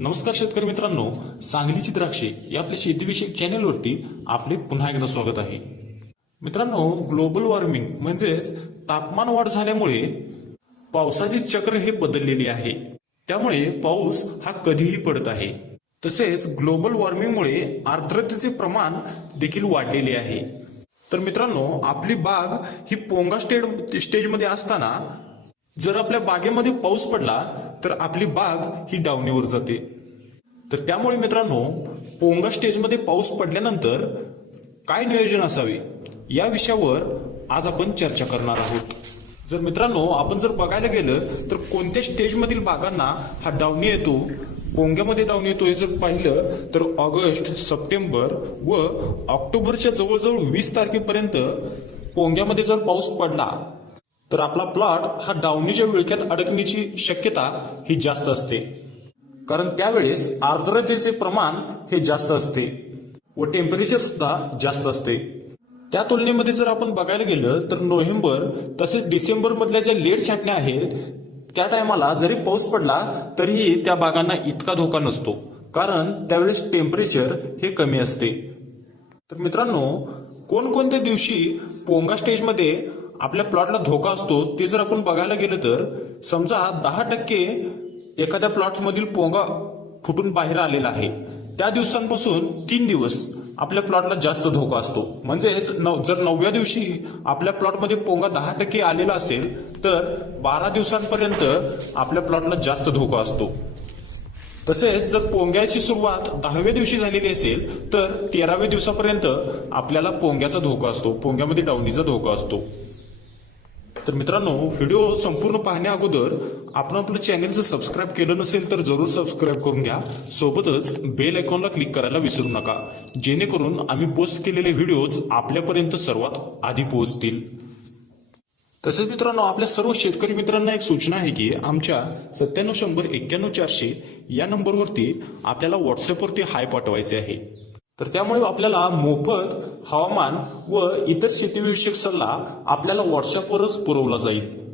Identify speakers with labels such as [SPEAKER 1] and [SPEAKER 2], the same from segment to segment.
[SPEAKER 1] नमस्कार शेतकरी मित्रांनो सांगलीची द्राक्षे या आपल्या शेतीविषयक चॅनेलवरती आपले पुन्हा एकदा स्वागत आहे. मित्रांनो ग्लोबल वॉर्मिंग म्हणजेच तापमान वाढ झाल्यामुळे पावसाचे चक्र हे बदललेले आहे. त्यामुळे पाऊस हा कधीही पडत आहे. तसेच ग्लोबल वॉर्मिंगमुळे आर्द्रतेचे प्रमाण देखील वाढलेले आहे. तर मित्रांनो आपली बाग ही पोंगा स्टेड स्टेजमध्ये असताना जर आपल्या बागेमध्ये पाऊस पडला तर आपली बाग ही डावणीवर जाते. तर त्यामुळे मित्रांनो पोंगा स्टेजमध्ये पाऊस पडल्यानंतर काय नियोजन असावे? या विषयावर आज आपण चर्चा करणार आहोत. जर मित्रांनो आपण जर बघायला गेलं तर कोणत्या स्टेजमधील बागांना हा डावणी येतो? पोंग्यामध्ये डावणी येतो हे जर पाहिलं तर ऑगस्ट सप्टेंबर व ऑक्टोबरच्या जवळजवळ वीस तारखेपर्यंत पोंग्यामध्ये जर पाऊस पडला तर आपला प्लॉट हा डावणीच्या विळख्यात अडकण्याची शक्यता ही जास्त असते. कारण त्यावेळेस आर्द्रतेचे प्रमाण हे जास्त असते व टेम्परेचर सुद्धा जास्त असते. त्या तुलनेमध्ये जर आपण बघायला गेलं तर नोव्हेंबर तसेच डिसेंबर मधल्या ज्या लेट छाटण्या आहेत त्या टायमाला जरी पाऊस पडला तरीही त्या बागांना इतका धोका नसतो. कारण त्यावेळेस टेम्परेचर हे कमी असते. तर मित्रांनो कोणकोणत्या दिवशी पोंगा स्टेजमध्ये आपल्या प्लॉटला धोका असतो ते जर आपण बघायला गेलं तर समजा दहा टक्के एखाद्या प्लॉटमधील पोंगा फुटून बाहेर आलेला आहे. त्या दिवसांपासून तीन दिवस आपल्या प्लॉटला जास्त धोका असतो. म्हणजेच नव जर नवव्या दिवशी आपल्या प्लॉटमध्ये पोंगा दहा टक्के आलेला असेल तर बारा दिवसांपर्यंत आपल्या प्लॉटला जास्त धोका असतो. तसेच जर पोंग्याची सुरुवात दहाव्या दिवशी झालेली असेल तर तेराव्या दिवसापर्यंत आपल्याला पोंग्याचा धोका असतो पोंग्यामध्ये डावणीचा धोका असतो. तर मित्रांनो व्हिडिओ संपूर्ण पाहण्या अगोदर आपण आपलं चॅनेल जर सबस्क्राईब केलं नसेल तर जरूर सबस्क्राईब करून घ्या. सोबतच बेल आयकॉनला क्लिक करायला विसरू नका. जेणेकरून आम्ही पोस्ट केलेले व्हिडिओज आपल्यापर्यंत सर्वात आधी पोहोचतील. तसेच मित्रांनो आपल्या सर्व शेतकरी मित्रांना एक सूचना आहे की आमच्या सत्त्याण्णव शंभर एक्क्याण्णव चारशे या नंबरवरती आपल्याला व्हॉट्सअपवरती हाय पाठवायचे आहे. तर त्यामुळे आपल्याला मोफत हवामान व इतर शेतीविषयक सल्ला आपल्याला व्हॉट्सअपवरच पुरवला जाईल.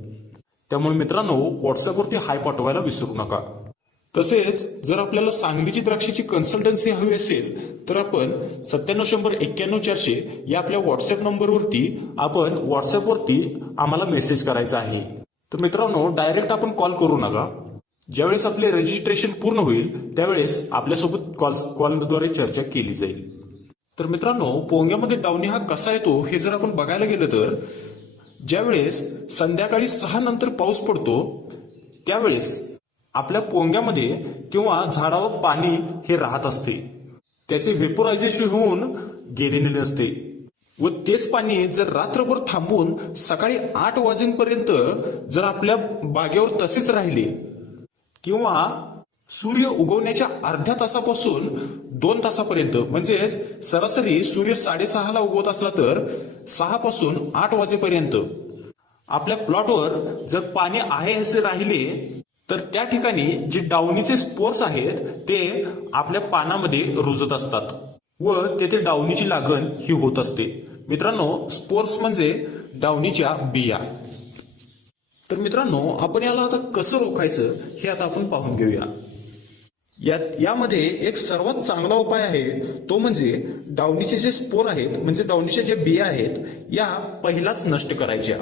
[SPEAKER 1] त्यामुळे मित्रांनो व्हॉट्सअपवरती हाय पाठवायला विसरू नका. तसेच जर आपल्याला सांगलीची द्राक्षाची कन्सल्टन्सी हवी असेल तर आपण सत्त्याण्णव शंभर एक्क्याण्णव चारशे या आपल्या व्हॉट्सअप नंबरवरती आपण व्हॉट्सअपवरती आम्हाला मेसेज करायचा आहे. तर मित्रांनो डायरेक्ट आपण कॉल करू नका. ज्यावेळेस आपले रजिस्ट्रेशन पूर्ण होईल त्यावेळेस आपल्यासोबत कॉल कॉलद्वारे चर्चा केली जाईल. तर मित्रांनो पोंग्यामध्ये डावणी हा कसा येतो हे जर आपण बघायला गेलं तर ज्यावेळेस संध्याकाळी सहा नंतर पाऊस पडतो त्यावेळेस आपल्या पोंग्यामध्ये किंवा झाडावर पाणी हे राहत असते. त्याचे व्हेपोरायझेशन होऊन गेलेले असते. व तेच पाणी जर रात्रभर थांबून सकाळी आठ वाजेपर्यंत जर आपल्या बागेवर तसेच राहिले किंवा सूर्य उगवण्याच्या अर्ध्या तासापासून दोन तासापर्यंत म्हणजेच सरासरी सूर्य साडेसहाला उगवत असला तर सहा पासून आठ वाजेपर्यंत. आपल्या प्लॉटवर जर पाणी आहे असे राहिले तर त्या ठिकाणी जे डावणीचे स्पोर्स आहेत ते आपल्या पानामध्ये रुजत असतात व तेथे डावणीची लागण ही होत असते. मित्रांनो स्पोर्स म्हणजे डावणीच्या बिया. तर मित्रांनो आपण याला आता कसं रोखायचं हे आता आपण पाहून घेऊया. यात यामध्ये एक सर्वात चांगला उपाय आहे तो म्हणजे डावणीचे जे स्पोर आहेत म्हणजे डावणीचे ज्या बिया आहेत या पहिलाच नष्ट करायच्या.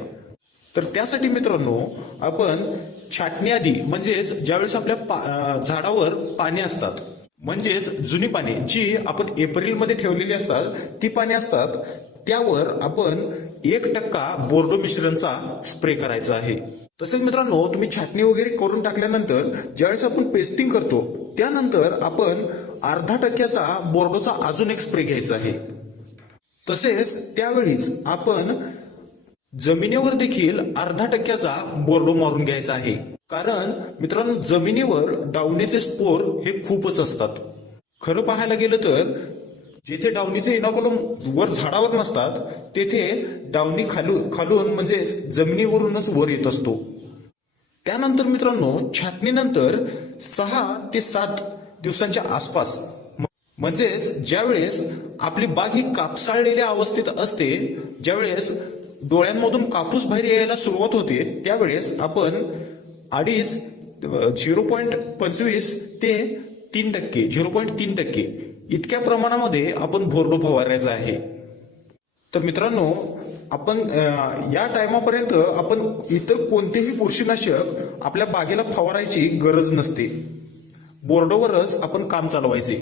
[SPEAKER 1] तर त्यासाठी मित्रांनो आपण छाटणी आधी म्हणजेच ज्यावेळेस आपल्या पा झाडावर पाने असतात म्हणजेच जुनी पाने जी आपण एप्रिलमध्ये ठेवलेली असतात ती पाने असतात त्यावर आपण एक टक्का बोर्डो मिश्रणचा स्प्रे करायचा आहे. तसेच मित्रांनो तुम्ही छाटणी वगैरे करून टाकल्यानंतर ज्यावेळेस आपण पेस्टिंग करतो त्यानंतर आपण अर्धा टक्क्याचा बोर्डोचा अजून एक स्प्रे घ्यायचा आहे. तसेच त्यावेळीच आपण जमिनीवर देखील अर्धा टक्क्याचा बोर्डो मारून घ्यायचा आहे. कारण मित्रांनो जमिनीवर डावणीचे स्पोर हे खूपच असतात. खरं पाहायला गेलं तर जेथे डावणीचे इनोकुलम वर झाडावर नसतात तेथे डावणी खालून खालून म्हणजे जमिनीवरूनच वर येत असतो. त्यानंतर मित्रांनो छाटणीनंतर सहा ते सात दिवसांच्या आसपास म्हणजेच ज्यावेळेस आपली बाग ही कापसाळलेल्या अवस्थेत असते ज्यावेळेस डोळ्यांमधून कापूस बाहेर यायला सुरुवात होते त्यावेळेस आपण अडीच झिरो पॉईंट पंचवीस ते तीन टक्के झिरो पॉईंट तीन टक्के इतक्या प्रमाणामध्ये आपण बोर्डो फवारायचा आहे. तर मित्रांनो आपण या टायमापर्यंत आपण इतर कोणतेही बुरशीनाशक आपल्या बागेला फवारायची गरज नसते. बोर्डोवरच आपण काम चालवायचे.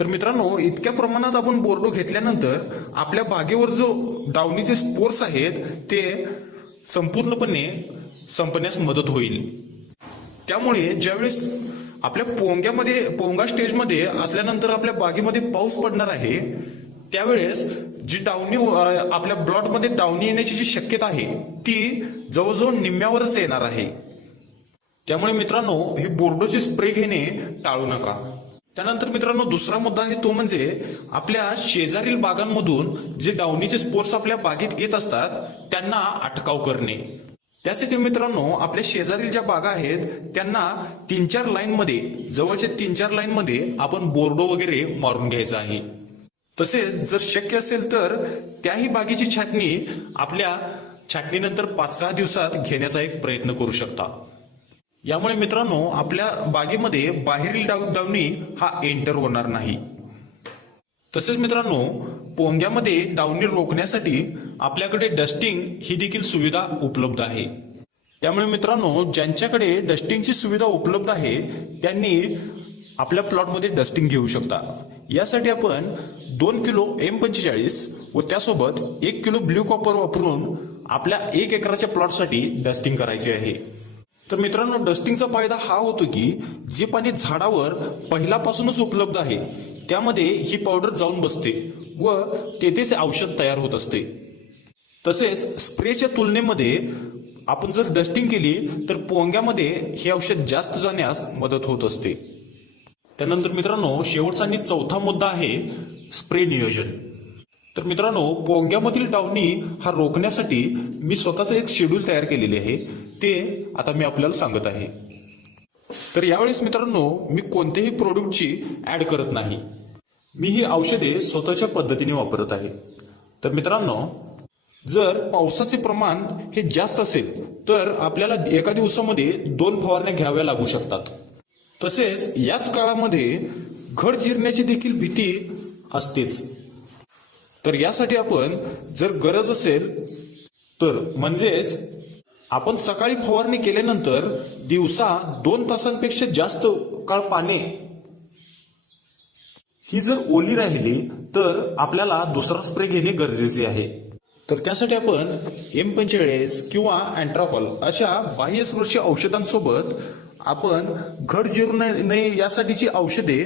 [SPEAKER 1] तर मित्रांनो इतक्या प्रमाणात आपण बोर्डो घेतल्यानंतर आपल्या बागेवर जो डावणीचे स्पोर्स आहेत ते संपूर्णपणे संपण्यास मदत होईल. त्यामुळे ज्यावेळेस आपल्या पोंग्यामध्ये पोंगा स्टेजमध्ये असल्यानंतर आपल्या बागेमध्ये पाऊस पडणार आहे त्यावेळेस जी डावणी आपल्या ब्लॉटमध्ये डावणी येण्याची जी शक्यता आहे ती जवळजवळ निम्म्यावरच येणार आहे. त्यामुळे मित्रांनो हे बोर्डोचे स्प्रे घेणे टाळू नका. त्यानंतर मित्रांनो दुसरा मुद्दा आहे तो म्हणजे आपल्या शेजारील बागांमधून जे डावणीचे स्पोर्ट्स आपल्या बागेत येत असतात त्यांना अटकाव करणे. त्यासाठी मित्रांनो आपल्या शेजारील ज्या बागा आहेत त्यांना तीन चार लाईनमध्ये जवळच्या तीन चार लाईनमध्ये आपण बोर्डो वगैरे मारून घ्यायचा आहे. तसेच जर शक्य असेल तर त्याही बागेची छाटणी आपल्या छाटणीनंतर पाच सहा दिवसात घेण्याचा एक प्रयत्न करू शकता. यामुळे मित्रांनो आपल्या बागेमध्ये बाहेरील डाव डावणी हा एंटर होणार नाही. तसेच मित्रांनो पोंग्यामध्ये डावणी रोखण्यासाठी आपल्याकडे डस्टिंग ही देखील सुविधा उपलब्ध आहे. त्यामुळे मित्रांनो ज्यांच्याकडे डस्टिंगची सुविधा उपलब्ध आहे त्यांनी आपल्या प्लॉटमध्ये डस्टिंग घेऊ शकता. यासाठी आपण दोन किलो एम पंचेचाळीस व त्यासोबत एक किलो ब्ल्यू कॉपर वापरून आपल्या एक एकराच्या प्लॉटसाठी डस्टिंग करायची आहे. तर मित्रांनो डस्टिंगचा फायदा हा होतो की जे पाणी झाडावर पहिल्यापासूनच उपलब्ध आहे त्यामध्ये ही पावडर जाऊन बसते व तेथेच औषध तयार होत असते. तसेच स्प्रेच्या तुलनेमध्ये आपण जर डस्टिंग केली तर पोंग्यामध्ये हे औषध जास्त जाण्यास मदत होत असते. त्यानंतर मित्रांनो शेवटचा आणि चौथा मुद्दा आहे स्प्रे नियोजन. तर मित्रांनो पोंग्यामधील डावणी हा रोखण्यासाठी मी स्वतःचं एक शेड्यूल तयार केलेले आहे. ते आता मी आपल्याला सांगत आहे. तर यावेळेस मित्रांनो मी कोणत्याही प्रोडक्टची ॲड करत नाही. मी ही औषधे स्वतःच्या पद्धतीने वापरत आहे. तर मित्रांनो जर पावसाचे प्रमाण हे जास्त असेल तर आपल्याला एका दिवसामध्ये दोन फवारण्या घ्याव्या लागू शकतात. तसेच याच काळामध्ये घड जिरण्याची देखील भीती असतेच. तर यासाठी आपण जर गरज असेल तर म्हणजेच आपण सकाळी फवारणी केल्यानंतर दिवसा दोन तासांपेक्षा जास्त काळ पाने ही जर ओली राहिली तर आपल्याला दुसरा स्प्रे घेणे गरजेचे आहे. तर त्यासाठी आपण एम पंचेचाळीस किंवा अँट्राकॉल अशा बाह्यस्पर्शी औषधांसोबत आपण घड जिरू नये यासाठीची औषधे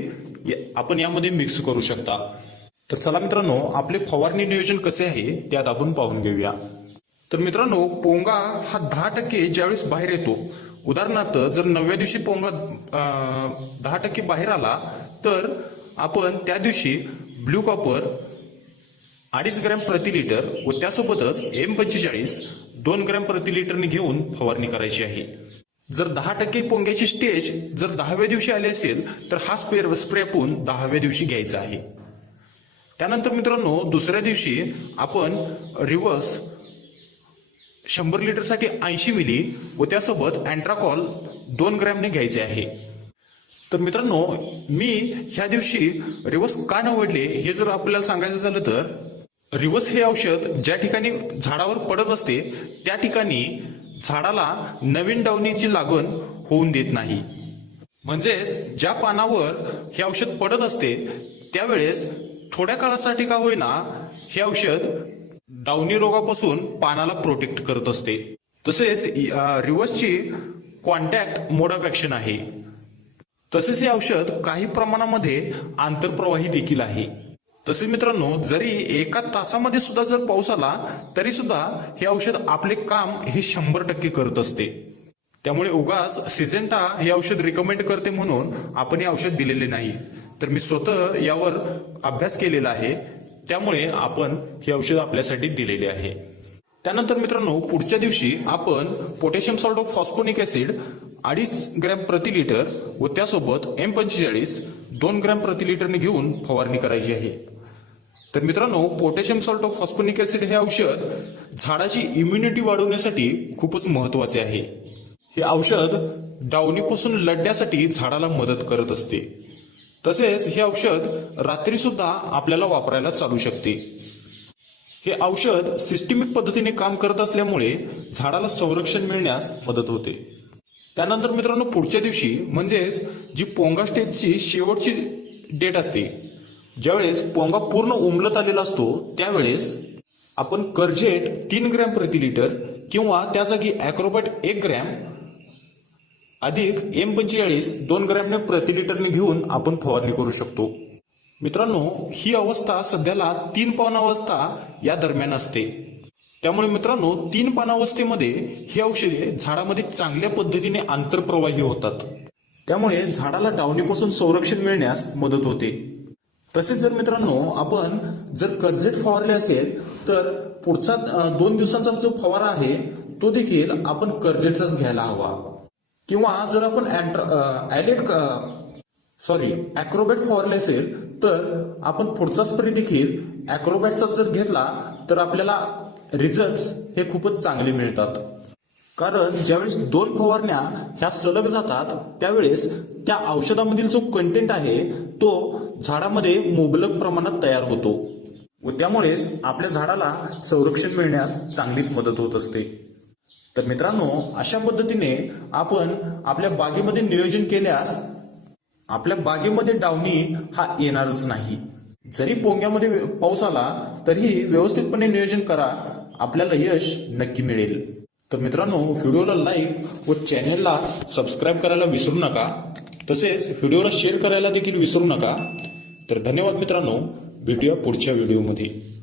[SPEAKER 1] आपण यामध्ये मिक्स करू शकता. तर चला मित्रांनो आपले फवारणी नियोजन कसे आहे त्यात आपण पाहून घेऊया. तर मित्रांनो पोंगा हा दहा टक्के ज्यावेळेस बाहेर येतो उदाहरणार्थ जर नवव्या दिवशी पोंगा दहा टक्के बाहेर आला तर आपण त्या दिवशी ब्ल्यू कॉपर अडीच ग्रॅम प्रति लिटर व त्यासोबतच एम पंचेचाळीस दोन ग्रॅम प्रति लिटरने घेऊन फवारणी करायची आहे. जर दहा टक्के पोंग्याची स्टेज जर दहाव्या दिवशी आली असेल तर हा स्प्रे स्प्रे आपण दहाव्या दिवशी घ्यायचा आहे. त्यानंतर मित्रांनो दुसऱ्या दिवशी आपण रिव्हर्स शंभर लिटरसाठी ऐंशी मिली व त्यासोबत अँट्राकॉल दोन ग्रॅमने घ्यायचे आहे. तर मित्रांनो मी ह्या दिवशी रिवर्स का निवडले हे जर आपल्याला सांगायचं झालं तर रिवर्स हे औषध ज्या ठिकाणी झाडावर पडत असते त्या ठिकाणी झाडाला नवीन डावणीची लागण होऊन देत नाही. म्हणजेच ज्या पानावर हे औषध पडत असते त्यावेळेस थोड्या काळासाठी का होईना हे औषध डावणी रोगापासून पानाला प्रोटेक्ट करत असते. तसेच रिवर्सची कॉन्टॅक्ट मोड ऑफ ॲक्शन आहे तसेच हे औषध काही प्रमाणामध्ये आंतरप्रवाही देखील आहे. तसेच मित्रांनो जरी एका तासामध्ये सुद्धा जर पाऊस आला तरी सुद्धा हे औषध आपले काम हे शंभर टक्के करत असते. त्यामुळे उगाच सिजेंटा हे औषध रिकमेंड करते म्हणून आपण हे औषध दिलेले नाही. तर मी स्वतः यावर अभ्यास केलेला आहे. त्यामुळे आपण हे औषध आपल्यासाठी दिलेले आहे. त्यानंतर मित्रांनो पुढच्या दिवशी आपण potassium salt of phosphonic acid अडीच ग्रॅम प्रति लिटर व त्यासोबत एम पंचेचाळीस दोन ग्रॅम प्रति लिटरने घेऊन फवारणी करायची आहे. तर मित्रांनो potassium salt of phosphonic acid हे औषध झाडाची इम्युनिटी वाढवण्यासाठी खूपच महत्त्वाचे आहे. हे औषध डावणीपासून लढण्यासाठी झाडाला मदत करत असते. तसेच हे औषध रात्री सुद्धा आपल्याला वापरायला चालू शकते. हे औषध सिस्टमिक पद्धतीने काम करत असल्यामुळे झाडाला संरक्षण मिळण्यास मदत होते. त्यानंतर मित्रांनो पुढच्या दिवशी म्हणजेच जी पोंगा स्टेजची शेवटची डेट असते ज्यावेळेस पोंगा पूर्ण उमलत आलेला असतो त्यावेळेस आपण कर्जेट तीन ग्रॅम प्रति लिटर किंवा त्या जागी ॲक्रोबॅट एक ग्रॅम अधिक एम पंचेचाळीस दोन ग्रॅमने प्रति लिटरने घेऊन आपण फवारणी करू शकतो. मित्रांनो ही अवस्था सध्याला तीन पान अवस्था या दरम्यान असते. त्यामुळे मित्रांनो तीन पान अवस्थेमध्ये ही औषधे झाडामध्ये चांगल्या पद्धतीने आंतरप्रवाही होतात. त्यामुळे झाडाला डावणीपासून संरक्षण मिळण्यास मदत होते. तसेच जर मित्रांनो आपण जर कर्जेट फवारले असेल तर पुढचा दोन दिवसांचा जो फवारा आहे तो देखील आपण कर्जेटचाच घ्यायला हवा. किंवा जर आपण ॲलेट सॉरी ॲक्रोबॅट फवारले असेल तर आपण पुढचा स्प्रे देखील ॲक्रोबॅटचा जर घेतला तर आपल्याला रिझल्ट्स हे खूपच चांगले मिळतात. कारण ज्यावेळेस दोन फवारण्या ह्या सलग जातात त्यावेळेस त्या औषधामधील जो कंटेंट आहे तो झाडामध्ये मुबलक प्रमाणात तयार होतो. व त्यामुळेच आपल्या झाडाला संरक्षण मिळण्यास चांगलीच मदत होत असते. तर मित्रांनो अशा पद्धतीने आपण आपल्या बागेमध्ये नियोजन केल्यास आपल्या बागेमध्ये डावणी हा येणारच नाही. जरी पोंग्यामध्ये पाऊस आला तरीही व्यवस्थितपणे नियोजन करा. आपल्याला यश नक्की मिळेल. तर मित्रांनो व्हिडिओला लाईक व चॅनेलला सबस्क्राईब करायला विसरू नका. तसेच व्हिडिओला शेअर करायला देखील विसरू नका. तर धन्यवाद मित्रांनो. भेटूया पुढच्या व्हिडिओमध्ये.